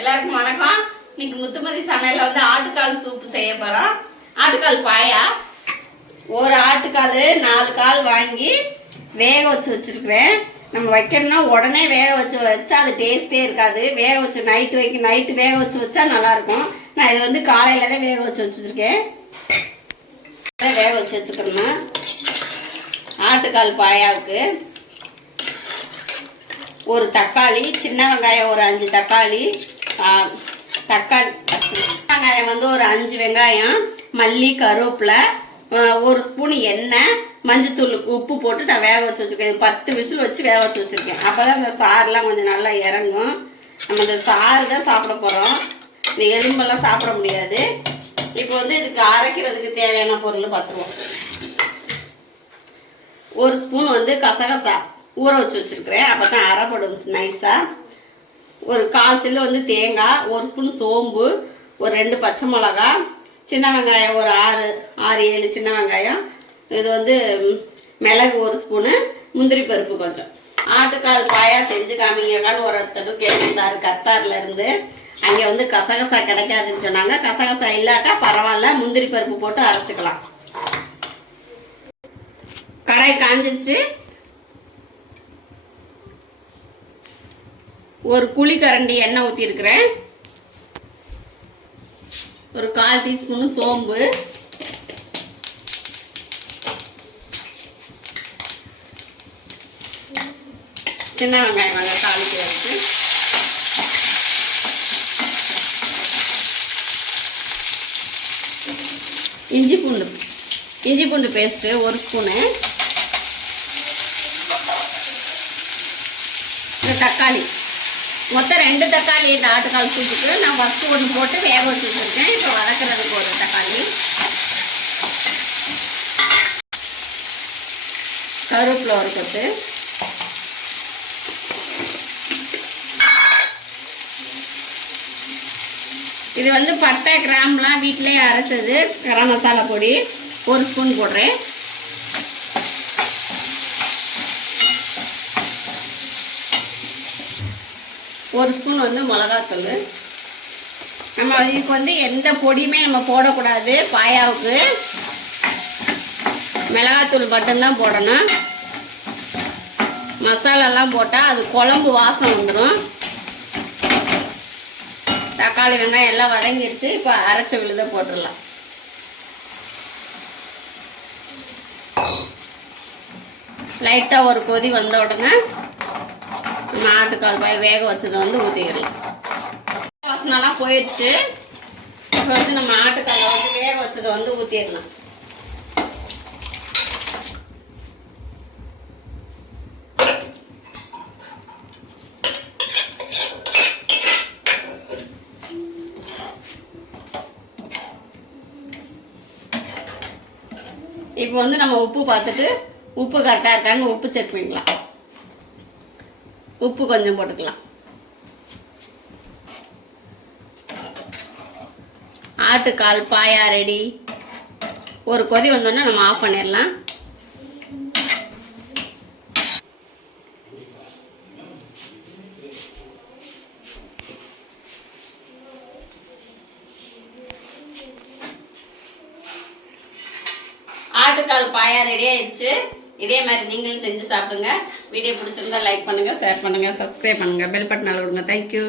எல்லாருக்கும் வணக்கம். இன்னைக்கு முத்துமதி சமையல்ல வந்து ஆட்டுக்கால் சூப்பு செய்ய போறோம். ஆட்டுக்கால் பாயா. ஒரு ஆட்டுக்கால் 4 கால் வாங்கி வேக வச்சிருக்கிறேன். நம்ம வைக்கணும்னா உடனே வேக வச்சா அது டேஸ்டே இருக்காது. வேக வச்சு நைட்டு வேக வச்சா நல்லா இருக்கும். நான் இது வந்து காலையில தான் வேக வச்சிருக்கேன். வேக வச்சுக்கணும். ஆட்டுக்கால் பாயாவுக்கு ஒரு தக்காளி, சின்ன வெங்காயம் ஒரு 5 தக்காளி, வெங்காயம் வந்து ஒரு 5 வெங்காயம், மல்லி, கருவேப்பிலை, 1 ஸ்பூன் எண்ணெய், மஞ்சத்தூள், உப்பு போட்டு நான் வேக வச்சுருக்கேன். 10 விசில் வச்சு வேக வச்சுருக்கேன். அப்போ தான் இந்த சாறுலாம் கொஞ்சம் நல்லா இறங்கும். நம்ம இந்த சாறு தான் சாப்பிட போகிறோம். இந்த எலும்பெல்லாம் சாப்பிட முடியாது. இப்போ வந்து இதுக்கு அரைக்கிறதுக்கு தேவையான பொருள் பார்த்துருவோம். 1 ஸ்பூன் வந்து கசகசா ஊற வச்சுருக்கிறேன். அப்போ தான் அரைப்படும் நைஸாக. ஒரு 1/4 சில்லு வந்து தேங்காய், 1 ஸ்பூன் சோம்பு, ஒரு 2 பச்சை மிளகா, சின்ன வெங்காயம் ஒரு 6-7 சின்ன வெங்காயம், இது வந்து மிளகு 1 ஸ்பூனு, முந்திரி பருப்பு கொஞ்சம். ஆட்டுக்கால் பாயா செஞ்சு காமிங்கக்கான்னு ஒருத்தர் கேட்டிருந்தாரு கத்தாரில் இருந்து. அங்கே வந்து கசகசா கிடைக்காதுன்னு சொன்னாங்க. கசகசா இல்லாட்டா பரவாயில்ல, முந்திரி பருப்பு போட்டு அரைச்சிக்கலாம். கடாய் காஞ்சிச்சு. ஒரு குழிக்கரண்டி எண்ணெய் ஊற்றிருக்கிறேன். ஒரு 1/4 டீஸ்பூனு சோம்பு, சின்ன வெங்காயம் தாளிக்கிறதுக்கு, இஞ்சி பூண்டு பேஸ்ட்டு 1 ஸ்பூனு, தக்காளி மொத்தம் 2 தக்காளி. இந்த ஆட்டுக்கால் சூப்புக்கு நான் ஃபஸ்ட்டு 1 போட்டு வேக வச்சுருக்கேன். இப்போ வதக்கிறதுக்கு ஒரு தக்காளி, கருவேப்பிலை 1 கொத்து, இது வந்து பட்டை கிராம்புலாம் வீட்டிலேயே அரைச்சது. கரம் மசாலா பொடி 1 ஸ்பூன் போடுறேன். ஒரு ஸ்பூன் வந்து மிளகாத்தூள். நம்ம இதுக்கு வந்து எந்த பொடியுமே நம்ம போடக்கூடாது. பாயாவுக்கு மிளகாத்தூள் மட்டும்தான் போடணும். மசாலாலாம் போட்டால் அது குழம்பு வாசம் வந்துடும். தக்காளி வெங்காயம் எல்லாம் வதங்கிடுச்சு. இப்போ அரைச்ச விழுத போட்டுடலாம். லைட்டாக ஒரு கொதி வந்த உடனே நம்ம ஆட்டுக்கால் பாய் வேக வச்சதை வந்து ஊற்றிக்கலாம். வாசனைலாம் போயிடுச்சு. இப்போ வந்து நம்ம ஆட்டுக்காலை வந்து வேக வச்சதை வந்து ஊற்றிடலாம். இப்போ வந்து நம்ம உப்பு பார்த்துட்டு உப்பு கரெக்டாக இருக்கான்னு உப்பு செக் பண்ணிக்கலாம். உப்பு கொஞ்சம் போட்டுக்கலாம். ஆட்டுக்கால் பாயா ரெடி. ஒரு கொதி வந்தோன்னா நம்ம ஆஃப் பண்ணிடலாம். ஆட்டுக்கால் பாயா ரெடி ஆயிடுச்சு. இதே மாதிரி நீங்களும் செஞ்சு சாப்பிடுங்க. வீடியோ பிடிச்சிருந்தா லைக் பண்ணுங்கள், ஷேர் பண்ணுங்கள், சப்ஸ்கிரைப் பண்ணுங்கள், பெல் பட்டன் அழுவுங்க. தேங்க்யூ.